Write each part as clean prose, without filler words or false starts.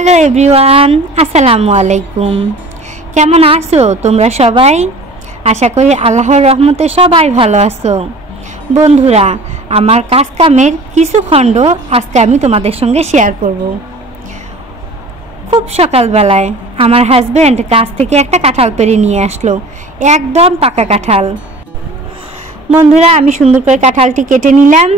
Hello everyone, আসসালামু আলাইকুম। কেমন আছো তোমরা সবাই? আশা করি আল্লাহর রহমতে সবাই ভালো আছো। বন্ধুরা, আমার কাজ কামের কিছু খণ্ড আজকে আমি তোমাদের সঙ্গে শেয়ার করব। খুব সকালবেলায় আমার হাজব্যান্ড গাছ থেকে একটা কাঁঠাল পেড়ে নিয়ে আসলো, একদম পাকা কাঁঠাল। বন্ধুরা, আমি সুন্দর করে কাঁঠালটি কেটে নিলাম।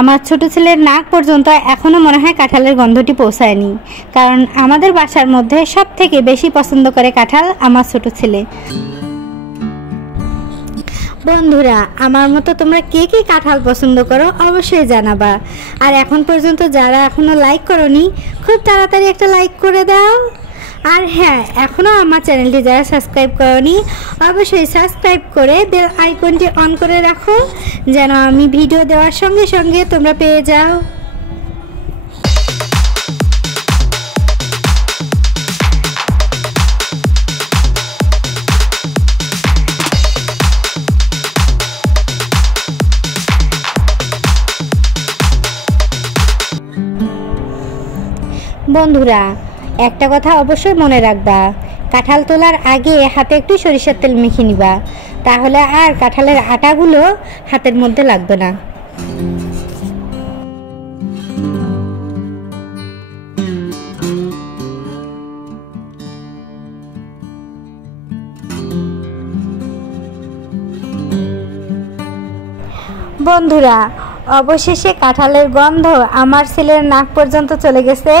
আমার ছোট ছেলের নাক পর্যন্ত এখনও মনে হয় কাঁঠালের গন্ধটি পৌঁছায়নি, কারণ আমাদের বাসার মধ্যে সব থেকে বেশি পছন্দ করে কাঁঠাল আমার ছোট ছেলে। বন্ধুরা, আমার মতো তোমরা কে কে কাঁঠাল পছন্দ করো অবশ্যই জানাবা। আর এখন পর্যন্ত যারা এখনও লাইক করোনি, খুব তাড়াতাড়ি একটা লাইক করে দাও। আর হ্যাঁ, এখনও আমার চ্যানেলটি যারা সাবস্ক্রাইব করোনি অবশ্যই সাবস্ক্রাইব করে বেল আইকনটি অন করে রাখো, যেন আমি ভিডিও দেওয়ার সঙ্গে সঙ্গে তোমরা পেয়ে যাও। বন্ধুরা, একটা কথা অবশ্যই মনে রাখবা, কাঁঠাল তোলার আগে হাতে একটু সরিষার তেল মেখে নিবা, তাহলে আর কাঁঠালের আটাগুলো হাতের মধ্যে লাগবে না। বন্ধুরা, অবশেষে কাঁঠালের গন্ধ আমার ছেলের নাক পর্যন্ত চলে গেছে।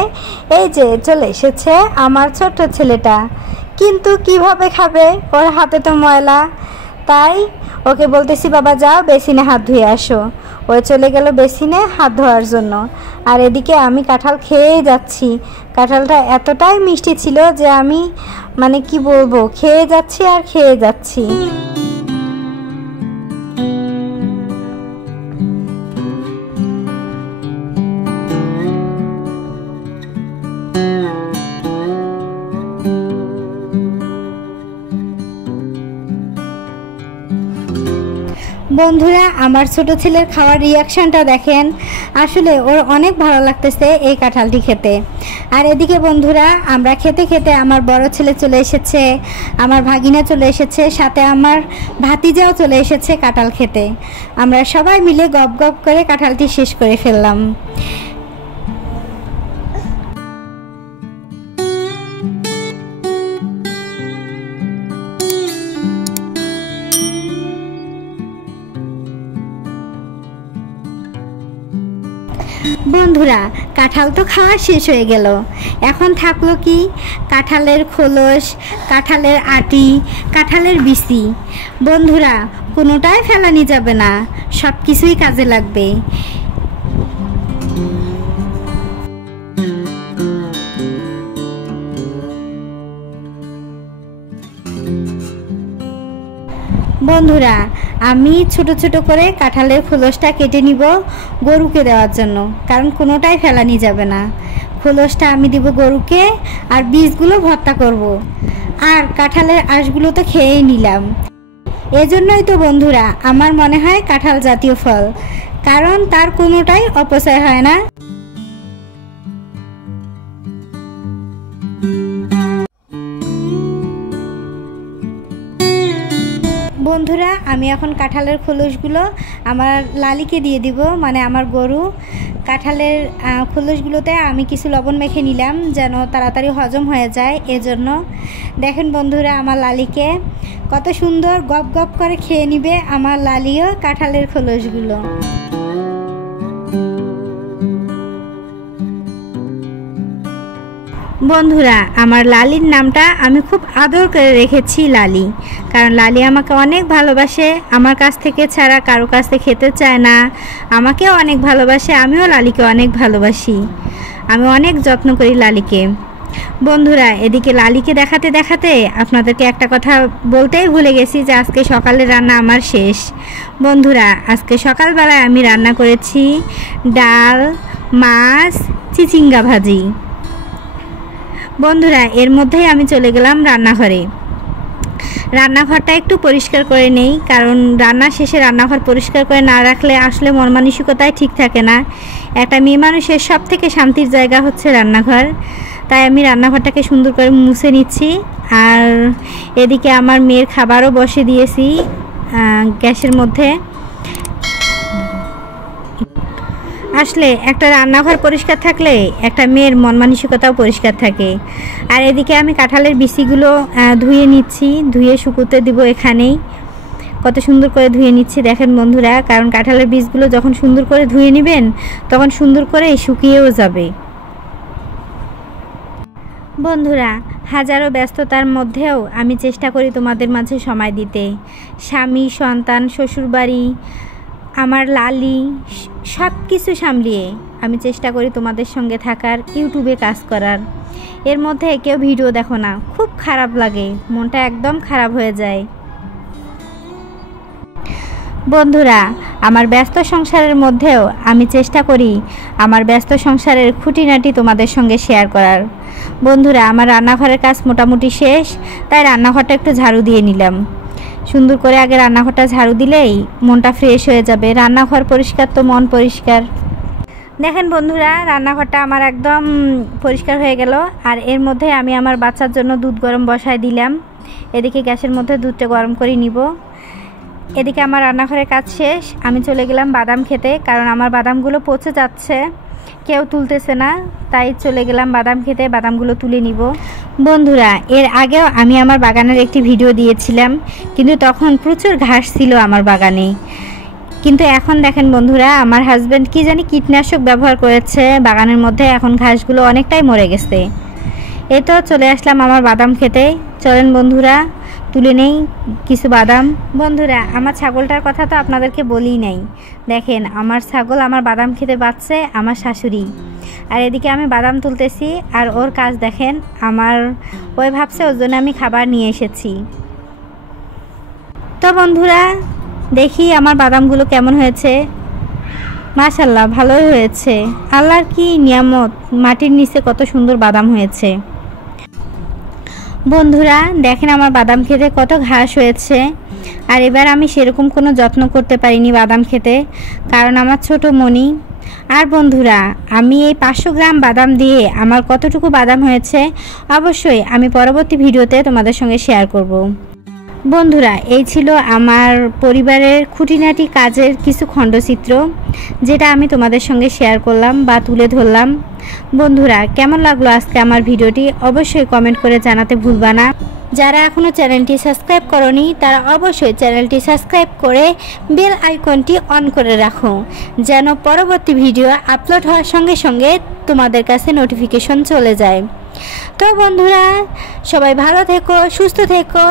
এই যে চলে এসেছে আমার ছোট্ট ছেলেটা, কিন্তু কিভাবে খাবে? ওর হাতে তো ময়লা। তাই ওকে বলতেছি, বাবা যাও বেসিনে হাত ধুয়ে আসো। ও চলে গেল বেসিনে হাত ধোয়ার জন্য। আর এদিকে আমি কাঁঠাল খেয়েই যাচ্ছি। কাঁঠালটা এতটাই মিষ্টি ছিল যে আমি কি বলবো, খেয়ে যাচ্ছি আর খেয়ে যাচ্ছি। বন্ধুরা, আমার ছোট ছেলের খাওয়ার রিয়াকশানটা দেখেন, আসলে ওর অনেক ভালো লাগতেছে এই কাঁঠালটি খেতে। আর এদিকে বন্ধুরা, আমরা খেতে খেতে আমার বড় ছেলে চলে এসেছে, আমার ভাগিনা চলে এসেছে, সাথে আমার ভাতিজাও চলে এসেছে কাঁঠাল খেতে। আমরা সবাই মিলে গপ গপ করে কাঁঠালটি শেষ করে ফেললাম। বন্ধুরা, কাঁঠাল তো খাওয়া শেষ হয়ে গেল, এখন থাকলো কি কাঁঠালের খোলস, কাঁঠালের আটি, কাঁঠালের বিচি। বন্ধুরা, কোনোটাই ফেলানি যাবে না, সব কিছুই কাজে লাগবে। বন্ধুরা, আমি ছোট ছোট করে কাঁঠালের খোলসটা কেটে নিব গরুকে দেওয়ার জন্য, কারণ কোনোটাই ফেলানি যাবে না। খোলসটা আমি দিব গরুকে, আর বীজগুলো ভর্তা করব। আর কাঁঠালের আঁশগুলো তো খেয়েই নিলাম। এজন্যই তো বন্ধুরা আমার মনে হয় কাঁঠাল জাতীয় ফল, কারণ তার কোনোটাই অপচয় হয় না। বন্ধুরা, আমি এখন কাঁঠালের খোলসগুলো আমার লালিকে দিয়ে দিব, আমার গরু। কাঁঠালের খোলসগুলোতে আমি কিছু লবণ মেখে নিলাম যেন তাড়াতাড়ি হজম হয়ে যায়, এজন্য। দেখেন বন্ধুরা, আমার লালিকে কত সুন্দর গপ গপ করে খেয়ে নিবে আমার লালিও কাঁঠালের খোলসগুলো। বন্ধুরা, আমার লালির নামটা আমি খুব আদর করে রেখেছি লালি, কারণ লালি আমাকে অনেক ভালোবাসে, আমার কাছ থেকে ছাড়া কারো কাছ থেকে খেতে চায় না, আমাকেও অনেক ভালোবাসে, আমিও লালিকে অনেক ভালোবাসি, আমি অনেক যত্ন করি লালিকে। বন্ধুরা, এদিকে লালিকে দেখাতে দেখাতে আপনাদেরকে একটা কথা বলতেই ভুলে গেছি যে আজকে সকালের রান্না আমার শেষ। বন্ধুরা, আজকে সকালবেলায় আমি রান্না করেছি ডাল, মাছ, চিচিঙ্গা ভাজি। বন্ধুরা, এর মধ্যেই আমি চলে গেলাম রান্নাঘরে। রান্নাঘরটা একটু পরিষ্কার করে নেই, কারণ রান্না শেষে রান্নাঘর পরিষ্কার করে না রাখলে আসলে মন মানসিকতায় ঠিক থাকে না। একটা মেয়ে মানুষের সব থেকে শান্তির জায়গা হচ্ছে রান্নাঘর। তাই আমি রান্নাঘরটাকে সুন্দর করে মুছে নিচ্ছি। আর এদিকে আমার মেয়ের খাবারও বসে দিয়েছি গ্যাসের মধ্যে। আসলে একটা রান্নাঘর পরিষ্কার থাকলে একটা মেয়ের মন মানসিকতাও পরিষ্কার থাকে। আর এদিকে আমি কাঁঠালের বিচিগুলো ধুয়ে নিচ্ছি, ধুয়ে শুকোতে দিব এখানেই। কত সুন্দর করে ধুয়ে নিচ্ছি দেখেন বন্ধুরা, কারণ কাঁঠালের বীজগুলো যখন সুন্দর করে ধুয়ে নেবেন তখন সুন্দর করে শুকিয়েও যাবে। বন্ধুরা, হাজারো ব্যস্ততার মধ্যেও আমি চেষ্টা করি তোমাদের মাঝে সময় দিতে। স্বামী, সন্তান, শ্বশুরবাড়ি, আমার লালি সব কিছু সামলিয়ে আমি চেষ্টা করি তোমাদের সঙ্গে থাকার, ইউটিউবে কাজ করার। এর মধ্যে কেউ ভিডিও দেখো না, খুব খারাপ লাগে, মনটা একদম খারাপ হয়ে যায়। বন্ধুরা, আমার ব্যস্ত সংসারের মধ্যেও আমি চেষ্টা করি আমার ব্যস্ত সংসারের খুঁটিনাটি তোমাদের সঙ্গে শেয়ার করার। বন্ধুরা, আমার রান্নাঘরের কাজ মোটামুটি শেষ, তাই রান্নাঘরটা একটু ঝাড়ু দিয়ে নিলাম। সুন্দর করে আগে রান্নাঘরটা ঝাড়ু দিলেই মনটা ফ্রেশ হয়ে যাবে। রান্নাঘর পরিষ্কার তো মন পরিষ্কার। দেখেন বন্ধুরা, রান্নাঘরটা আমার একদম পরিষ্কার হয়ে গেল। আর এর মধ্যে আমি আমার বাচ্চার জন্য দুধ গরম বসায় দিলাম। এদিকে গ্যাসের মধ্যে দুধটা গরম করে নিব। এদিকে আমার রান্নাঘরের কাজ শেষ, আমি চলে গেলাম বাদাম খেতে, কারণ আমার বাদামগুলো পচে যাচ্ছে, কেউ তুলতেছে না, তাই চলে গেলাম বাদাম খেতে, বাদামগুলো তুলে নিব। বন্ধুরা, এর আগেও আমি আমার বাগানের একটি ভিডিও দিয়েছিলাম, কিন্তু তখন প্রচুর ঘাস ছিল আমার বাগানে। কিন্তু এখন দেখেন বন্ধুরা, আমার হাজব্যান্ড কি জানি কীটনাশক ব্যবহার করেছে বাগানের মধ্যে, এখন ঘাসগুলো অনেকটাই মরে গেছে। এই তো চলে আসলাম আমার বাদাম খেতে। চলেন বন্ধুরা, তুলে নেই কিছু বাদাম। বন্ধুরা, আমার ছাগলটার কথা তো আপনাদেরকে বলিই নাই। দেখেন আমার ছাগল আমার বাদাম খেতে পাচ্ছে, আমার শাশুড়ি। আর এদিকে আমি বাদাম তুলতেছি, আর ওর কাজ দেখেন, আমার ওই ভাবছে ওর জন্য আমি খাবার নিয়ে এসেছি। তো বন্ধুরা, দেখি আমার বাদামগুলো কেমন হয়েছে। মাশাআল্লাহ, ভালোই হয়েছে। আল্লাহর কি নিয়ামত, মাটির নিচে কত সুন্দর বাদাম হয়েছে। বন্ধুরা, দেখেন আমার বাদাম খেতে কত ঘাস হয়েছে। আর এবার আমি সেরকম কোনো যত্ন করতে পারিনি বাদাম খেতে, কারণ আমার ছোট মনি। আর বন্ধুরা, আমি এই 500 গ্রাম বাদাম দিয়ে আমার কতটুকু বাদাম হয়েছে অবশ্যই আমি পরবর্তী ভিডিওতে তোমাদের সঙ্গে শেয়ার করব। বন্ধুরা, এই ছিল আমার পরিবারের খুঁটিনাটি কাজের কিছু খণ্ডচিত্র, যেটা আমি তোমাদের সঙ্গে শেয়ার করলাম বা তুলে ধরলাম। বন্ধুরা, কেমন লাগলো আজকে আমার ভিডিওটি অবশ্যই কমেন্ট করে জানাতে ভুলবা না। যারা এখনও চ্যানেলটি সাবস্ক্রাইব করনি তারা অবশ্যই চ্যানেলটি সাবস্ক্রাইব করে বেল আইকনটি অন করে রাখো, যেন পরবর্তী ভিডিও আপলোড হওয়ার সঙ্গে সঙ্গে তোমাদের কাছে নোটিফিকেশন চলে যায়। তো বন্ধুরা, সবাই ভালো থেকো, সুস্থ থেকো।